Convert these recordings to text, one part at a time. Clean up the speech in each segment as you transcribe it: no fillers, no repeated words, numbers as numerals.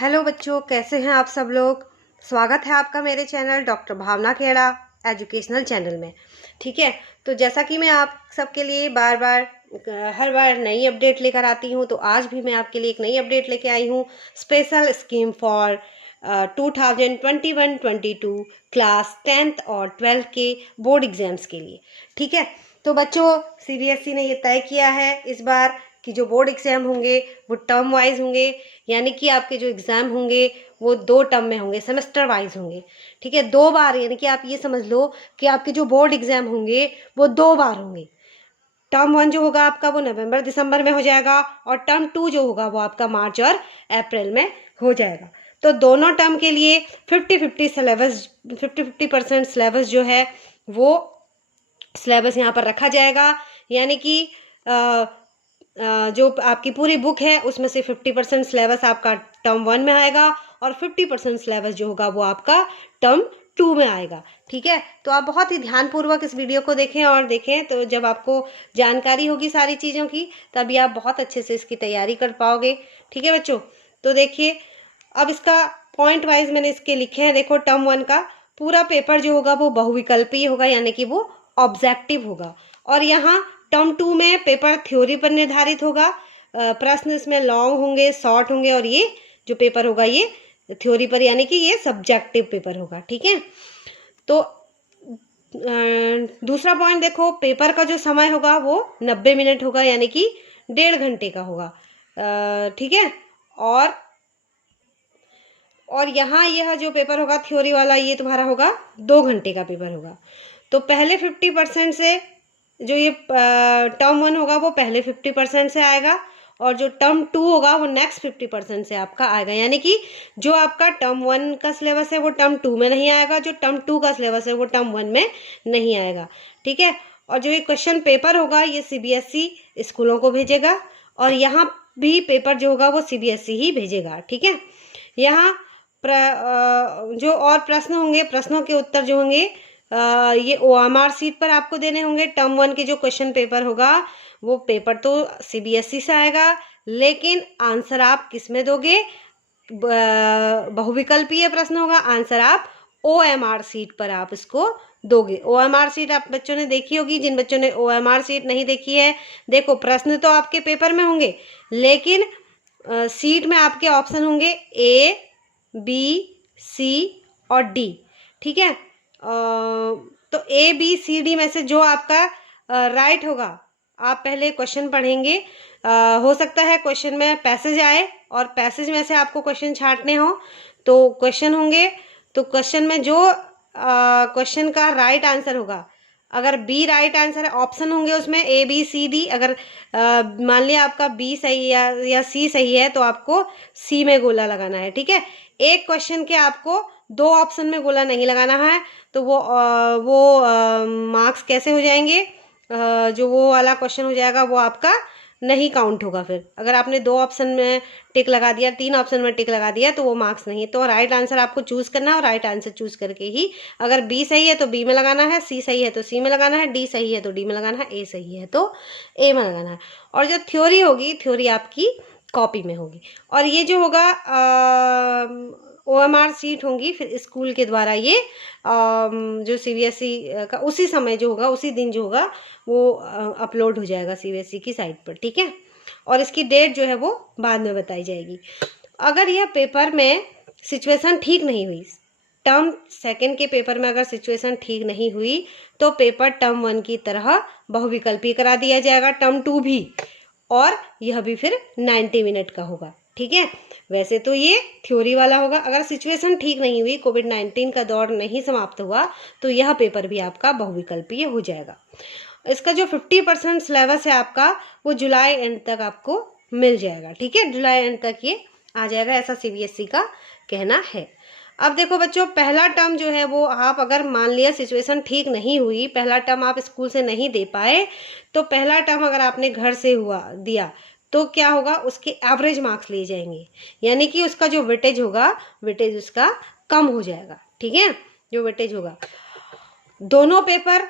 Hello बच्चों, कैसे हैं आप सब लोग। स्वागत है आपका मेरे चैनल डॉक्टर भावना खेड़ा एजुकेशनल चैनल में। ठीक है, तो जैसा कि मैं आप सबके लिए हर बार नई अपडेट लेकर आती हूँ, तो आज भी मैं आपके लिए एक नई अपडेट लेके आई हूँ। Special scheme for 2021-22 class 10th और 12th के बोर्ड एग्जाम्स के लिए। ठीक है, तो बच्चों सीबीएसई ने ये तय किया है इस बार कि जो बोर्ड एग्जाम होंगे वो टर्म वाइज होंगे, यानी कि आपके जो एग्ज़ाम होंगे वो 2 टर्म में होंगे, सेमेस्टर वाइज होंगे। ठीक है, 2 बार, यानी कि आप ये समझ लो कि आपके जो बोर्ड एग्ज़ाम होंगे वो 2 बार होंगे। टर्म 1 जो होगा आपका वो नवंबर दिसंबर में हो जाएगा, और टर्म 2 जो होगा वो आपका मार्च और अप्रैल में हो जाएगा। तो दोनों टर्म के लिए 50-50% सिलेबस जो है वो सिलेबस यहाँ पर रखा जाएगा। यानी कि जो आपकी पूरी बुक है उसमें से 50% सिलेबस आपका टर्म 1 में आएगा, और 50% सिलेबस जो होगा वो आपका टर्म 2 में आएगा। ठीक है, तो आप बहुत ही ध्यानपूर्वक इस वीडियो को देखें, और देखें तो जब आपको जानकारी होगी सारी चीज़ों की तभी आप बहुत अच्छे से इसकी तैयारी कर पाओगे। ठीक है बच्चों, तो देखिए अब इसका पॉइंट वाइज मैंने इसके लिखे हैं। देखो, टर्म 1 का पूरा पेपर जो होगा वो बहुविकल्पीय होगा, यानी कि वो ऑब्जेक्टिव होगा। और यहाँ टर्म 2 में पेपर थ्योरी पर निर्धारित होगा। प्रश्न इसमें लॉन्ग होंगे, शॉर्ट होंगे, और ये जो पेपर होगा ये थ्योरी पर, यानी कि ये सब्जेक्टिव पेपर होगा। ठीक है, तो दूसरा पॉइंट देखो, पेपर का जो समय होगा वो 90 मिनट होगा, यानी कि 1.5 घंटे का होगा। ठीक है, और यहाँ यह जो पेपर होगा थ्योरी वाला ये तुम्हारा होगा 2 घंटे का पेपर होगा। तो पहले 50% से जो ये टर्म 1 होगा वो पहले 50% से आएगा, और जो टर्म 2 होगा वो नेक्स्ट 50% से आपका आएगा। यानी कि जो आपका टर्म 1 का सिलेबस है वो टर्म 2 में नहीं आएगा, जो टर्म 2 का सिलेबस है वो टर्म 1 में नहीं आएगा। ठीक है, और जो ये क्वेश्चन पेपर होगा ये सीबीएसई स्कूलों को भेजेगा, और यहाँ भी पेपर जो होगा वो सीबीएसई ही भेजेगा। ठीक है, यहाँ जो और प्रश्न होंगे, प्रश्नों के उत्तर जो होंगे ये OMR सीट पर आपको देने होंगे। टर्म 1 के जो क्वेश्चन पेपर होगा वो पेपर तो सीबीएसई से आएगा, लेकिन आंसर आप किस में दोगे? बहुविकल्पीय प्रश्न होगा, आंसर आप OMR सीट पर आप इसको दोगे। OMR सीट आप बच्चों ने देखी होगी। जिन बच्चों ने OMR सीट नहीं देखी है, देखो प्रश्न तो आपके पेपर में होंगे, लेकिन सीट में आपके ऑप्शन होंगे A, B, C और D। ठीक है, तो ABCD में से जो आपका राइट होगा, आप पहले क्वेश्चन पढ़ेंगे। हो सकता है क्वेश्चन में पैसेज आए और पैसेज में से आपको क्वेश्चन छांटने हो, तो क्वेश्चन होंगे, तो क्वेश्चन में जो क्वेश्चन का राइट आंसर होगा, अगर बी राइट आंसर है, ऑप्शन होंगे उसमें ABCD। अगर मान लिया आपका बी सही या सी सही है तो आपको सी में गोला लगाना है। ठीक है, एक क्वेश्चन के आपको 2 ऑप्शन में गोला नहीं लगाना है, तो वो मार्क्स कैसे हो जाएंगे? जो वो वाला क्वेश्चन हो जाएगा वो आपका नहीं काउंट होगा। फिर अगर आपने 2 ऑप्शन में टिक लगा दिया, 3 ऑप्शन में टिक लगा दिया, तो वो मार्क्स नहीं। तो राइट आंसर आपको चूज करना है, और राइट आंसर चूज करके ही, अगर बी सही है तो बी में लगाना है, सी सही है तो सी में लगाना है, डी सही है तो डी में लगाना है, ए सही है तो ए में लगाना है। और जो थ्योरी होगी, थ्योरी आपकी कॉपी में होगी। और ये जो होगा OMR सीट होंगी फिर स्कूल के द्वारा, ये जो सीबीएसई का उसी समय जो होगा, उसी दिन जो होगा वो अपलोड हो जाएगा सीबीएसई की साइट पर। ठीक है, और इसकी डेट जो है वो बाद में बताई जाएगी। अगर यह पेपर में सिचुएशन ठीक नहीं हुई, टर्म 2 के पेपर में अगर सिचुएशन ठीक नहीं हुई, तो पेपर टर्म 1 की तरह बहुविकल्पी करा दिया जाएगा, टर्म 2 भी, और यह भी फिर 90 मिनट का होगा। ठीक है, वैसे तो ये थ्योरी वाला होगा। अगर सिचुएशन ठीक नहीं हुई, कोविड-19 का दौर नहीं समाप्त हुआ, तो यह पेपर भी आपका बहुविकल्पीय हो जाएगा। इसका जो 50% सिलेबस है आपका वो जुलाई एंड तक आपको मिल जाएगा। ठीक है, जुलाई एंड तक ये आ जाएगा, ऐसा सीबीएसई का कहना है। अब देखो बच्चों, पहला टर्म जो है वो आप अगर मान लिया सिचुएशन ठीक नहीं हुई, पहला टर्म आप स्कूल से नहीं दे पाए, तो पहला टर्म अगर आपने घर से दिया तो क्या होगा? उसके एवरेज मार्क्स लिए जाएंगे, यानी कि उसका जो वेटेज होगा, वेटेज उसका कम हो जाएगा। ठीक है, जो वेटेज होगा, दोनों पेपर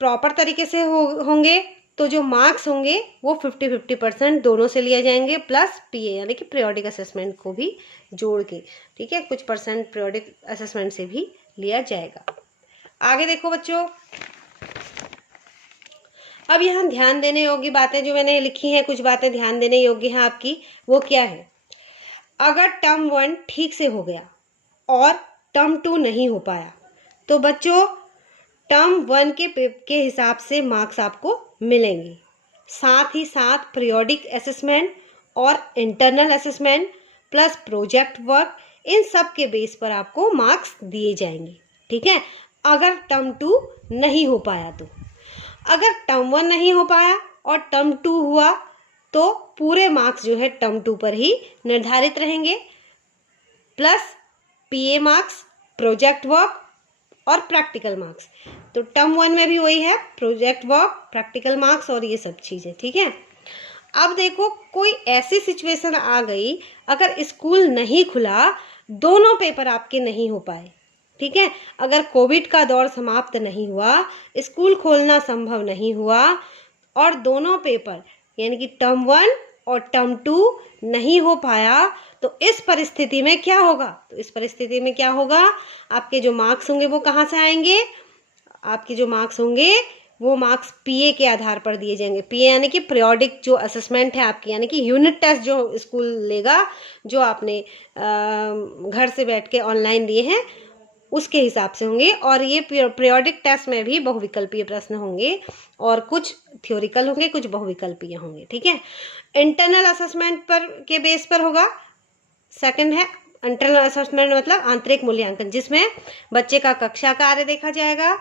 प्रॉपर तरीके से होंगे। तो जो मार्क्स होंगे वो 50-50% दोनों से लिए जाएंगे, प्लस पीए यानी कि पीरियोडिक असेसमेंट को भी जोड़ के, ठीक है, कुछ परसेंट पीरियोडिक असेसमेंट से भी लिया जाएगा। आगे देखो बच्चों, अब यहाँ ध्यान देने योग्य बातें जो मैंने लिखी हैं, कुछ बातें ध्यान देने योग्य हैं आपकी, वो क्या है। अगर टर्म 1 ठीक से हो गया और टर्म 2 नहीं हो पाया तो बच्चों टर्म 1 के हिसाब से मार्क्स आपको मिलेंगे। साथ ही साथ पीरियोडिक असेसमेंट और internal assessment plus project work, इन सब के बेस पर आपको मार्क्स दिए जाएंगे, ठीक है। अगर टर्म 2 नहीं हो पाया तो, अगर टर्म 1 नहीं हो पाया और टर्म 2 हुआ तो पूरे मार्क्स जो है टर्म 2 पर ही निर्धारित रहेंगे, प्लस पीए मार्क्स, प्रोजेक्ट वर्क और प्रैक्टिकल मार्क्स। तो टर्म 1 में भी वही है, प्रोजेक्ट वर्क, प्रैक्टिकल मार्क्स और ये सब चीज़ें, ठीक है। अब देखो कोई ऐसी सिचुएशन आ गई, अगर स्कूल नहीं खुला, दोनों पेपर आपके नहीं हो पाए, ठीक है, अगर कोविड का दौर समाप्त नहीं हुआ, स्कूल खोलना संभव नहीं हुआ और दोनों पेपर यानी कि टर्म 1 और टर्म 2 नहीं हो पाया, तो इस परिस्थिति में क्या होगा, तो इस परिस्थिति में क्या होगा, आपके जो मार्क्स होंगे वो कहाँ से आएंगे, आपके जो मार्क्स होंगे वो मार्क्स पीए के आधार पर दिए जाएंगे। पीए यानी कि पीरियोडिक जो असेसमेंट है आपकी, यानी कि यूनिट टेस्ट जो स्कूल लेगा, जो आपने घर से बैठ के ऑनलाइन दिए हैं उसके हिसाब से होंगे। और ये पीरियोडिक टेस्ट में भी बहुविकल्पीय प्रश्न होंगे और कुछ थ्योरिकल होंगे, कुछ बहुविकल्पीय होंगे, ठीक है। इंटरनल असेसमेंट पर के बेस पर होगा। सेकंड है इंटरनल असेसमेंट मतलब आंतरिक मूल्यांकन, जिसमें बच्चे का कक्षा कार्य देखा जाएगा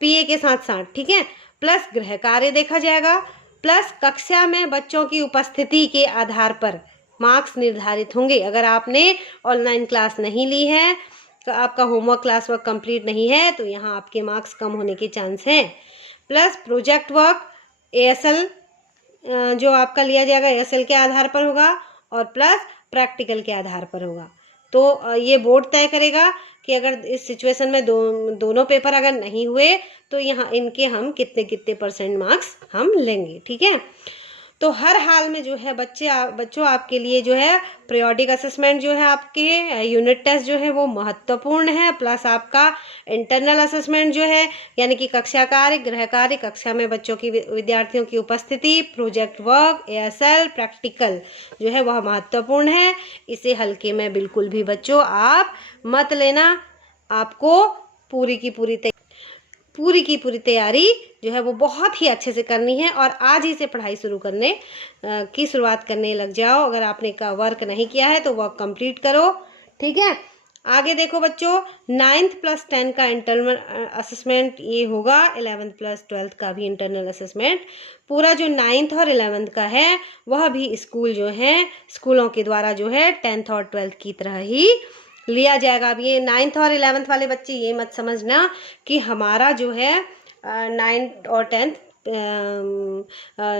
पीए के साथ साथ, ठीक है, प्लस गृह कार्य देखा जाएगा, प्लस कक्षा में बच्चों की उपस्थिति के आधार पर मार्क्स निर्धारित होंगे। अगर आपने ऑनलाइन क्लास नहीं ली है, आपका होमवर्क क्लास वर्क कंप्लीट नहीं है, तो यहाँ आपके मार्क्स कम होने के चांस हैं। प्लस प्रोजेक्ट वर्क एएसएल जो आपका लिया जाएगा एएसएल के आधार पर होगा और प्लस प्रैक्टिकल के आधार पर होगा। तो ये बोर्ड तय करेगा कि अगर इस सिचुएशन में दोनों पेपर अगर नहीं हुए तो यहाँ इनके हम कितने कितने परसेंट मार्क्स हम लेंगे, ठीक है। तो हर हाल में जो है बच्चों आपके लिए जो है पीरियोडिक असेसमेंट जो है आपके यूनिट टेस्ट जो है वो महत्वपूर्ण है, प्लस आपका इंटरनल असेसमेंट जो है यानी कि कक्षा कार्य, गृह कार्य, कक्षा में बच्चों की विद्यार्थियों की उपस्थिति, प्रोजेक्ट वर्क, एएसएल, प्रैक्टिकल जो है वह महत्वपूर्ण है। इसे हल्के में बिल्कुल भी बच्चों आप मत लेना। आपको पूरी की पूरी तैयारी जो है वो बहुत ही अच्छे से करनी है और आज ही से पढ़ाई शुरू करने की शुरुआत करने लग जाओ। अगर आपने का वर्क नहीं किया है तो वर्क कंप्लीट करो, ठीक है। आगे देखो बच्चों, 9th प्लस 10 का इंटरनल असेसमेंट ये होगा, 11th प्लस 12th का भी इंटरनल असेसमेंट। पूरा जो 9th और 11th का है वह भी स्कूल जो है स्कूलों के द्वारा जो है 10th और 12th की तरह ही लिया जाएगा। अब ये 9th और 11th वाले बच्चे ये मत समझना कि हमारा जो है 9th और 10th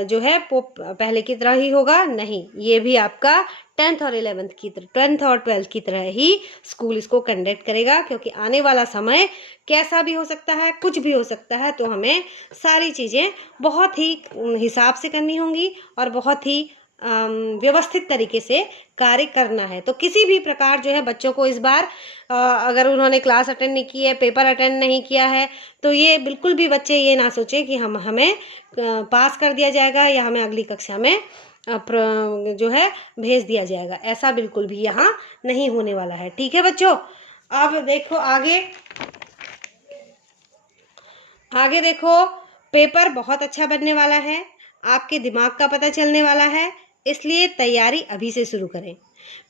जो है वो पहले की तरह ही होगा, नहीं, ये भी आपका 10th और 11th की तरह 10th और 12th की तरह ही स्कूल इसको कंडक्ट करेगा, क्योंकि आने वाला समय कैसा भी हो सकता है, कुछ भी हो सकता है। तो हमें सारी चीज़ें बहुत ही हिसाब से करनी होंगी और बहुत ही व्यवस्थित तरीके से कार्य करना है। तो किसी भी प्रकार जो है बच्चों को इस बार अगर उन्होंने क्लास अटेंड नहीं की है, पेपर अटेंड नहीं किया है, तो ये बिल्कुल भी बच्चे ये ना सोचें कि हमें पास कर दिया जाएगा या हमें अगली कक्षा में जो है भेज दिया जाएगा। ऐसा बिल्कुल भी यहाँ नहीं होने वाला है, ठीक है बच्चों। अब देखो आगे देखो, पेपर बहुत अच्छा बनने वाला है, आपके दिमाग का पता चलने वाला है, इसलिए तैयारी अभी से शुरू करें।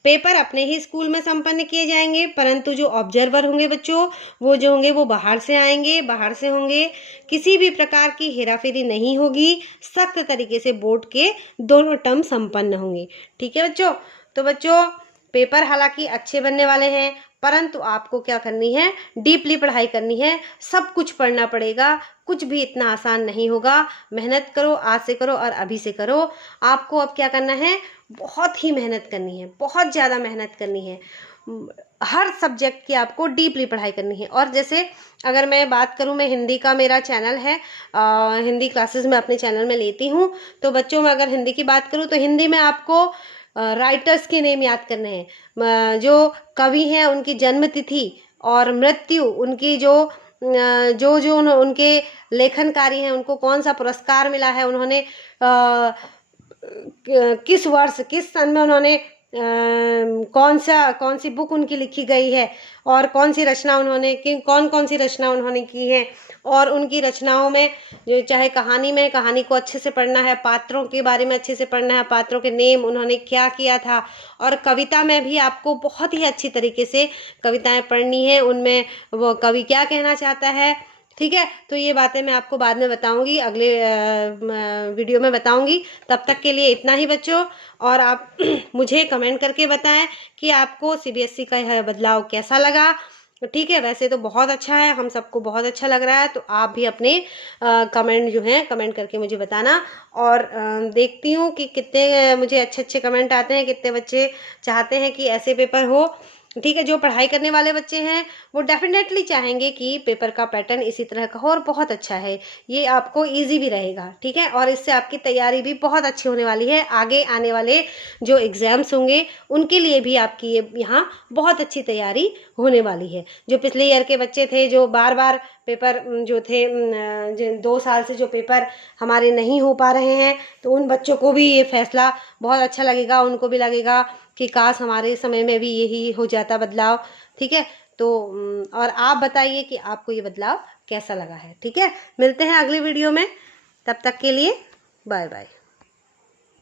पेपर अपने ही स्कूल में संपन्न किए जाएंगे, परंतु जो ऑब्जर्वर होंगे बच्चों वो जो होंगे वो बाहर से आएंगे, बाहर से होंगे। किसी भी प्रकार की हेराफेरी नहीं होगी, सख्त तरीके से बोर्ड के दोनों टर्म संपन्न होंगे, ठीक है बच्चों। तो बच्चों पेपर हालांकि अच्छे बनने वाले हैं, परंतु आपको क्या करनी है, डीपली पढ़ाई करनी है, सब कुछ पढ़ना पड़ेगा, कुछ भी इतना आसान नहीं होगा। मेहनत करो, आज से करो और अभी से करो। आपको अब क्या करना है, बहुत ही मेहनत करनी है, बहुत ज़्यादा मेहनत करनी है। हर सब्जेक्ट की आपको डीपली पढ़ाई करनी है। और जैसे अगर मैं बात करूं, मैं हिंदी का मेरा चैनल है, हिंदी क्लासेस मैं अपने चैनल में लेती हूं। तो बच्चों में अगर हिंदी की बात करूं तो हिंदी में आपको राइटर्स के नेम याद करने हैं, जो कवि हैं उनकी जन्म तिथि और मृत्यु, उनकी उनके लेखन कार्य हैं, उनको कौन सा पुरस्कार मिला है, उन्होंने किस वर्ष किस सन में उन्होंने कौन सी बुक उनकी लिखी गई है, और कौन सी रचना उन्होंने कौन सी रचना उन्होंने की है। और उनकी रचनाओं में जो चाहे कहानी में, कहानी को अच्छे से पढ़ना है, पात्रों के बारे में अच्छे से पढ़ना है, पात्रों के नेम, उन्होंने क्या किया था। और कविता में भी आपको बहुत ही अच्छी तरीके से कविताएं पढ़नी है, उनमें वो कवि क्या कहना चाहता है। ठीक है, तो ये बातें मैं आपको बाद में बताऊंगी, अगले वीडियो में बताऊंगी। तब तक के लिए इतना ही बच्चों, और आप मुझे कमेंट करके बताएं कि आपको सीबीएसई का यह बदलाव कैसा लगा। ठीक है, वैसे तो बहुत अच्छा है, हम सबको बहुत अच्छा लग रहा है। तो आप भी अपने कमेंट जो हैं कमेंट करके मुझे बताना। और देखती हूँ कि कितने मुझे अच्छे अच्छे कमेंट आते हैं, कितने बच्चे चाहते हैं कि ऐसे पेपर हो। ठीक है, जो पढ़ाई करने वाले बच्चे हैं वो डेफिनेटली चाहेंगे कि पेपर का पैटर्न इसी तरह का हो, और बहुत अच्छा है, ये आपको इजी भी रहेगा। ठीक है, और इससे आपकी तैयारी भी बहुत अच्छी होने वाली है। आगे आने वाले जो एग्ज़ाम्स होंगे उनके लिए भी आपकी ये यहाँ बहुत अच्छी तैयारी होने वाली है। जो पिछले ईयर के बच्चे थे, जो बार बार पेपर जो थे 2 साल से जो पेपर हमारे नहीं हो पा रहे हैं, तो उन बच्चों को भी ये फैसला बहुत अच्छा लगेगा। उनको भी लगेगा कि काश हमारे समय में भी यही हो जाता बदलाव। ठीक है, तो और आप बताइए कि आपको ये बदलाव कैसा लगा है। ठीक है, मिलते हैं अगली वीडियो में, तब तक के लिए बाय बाय।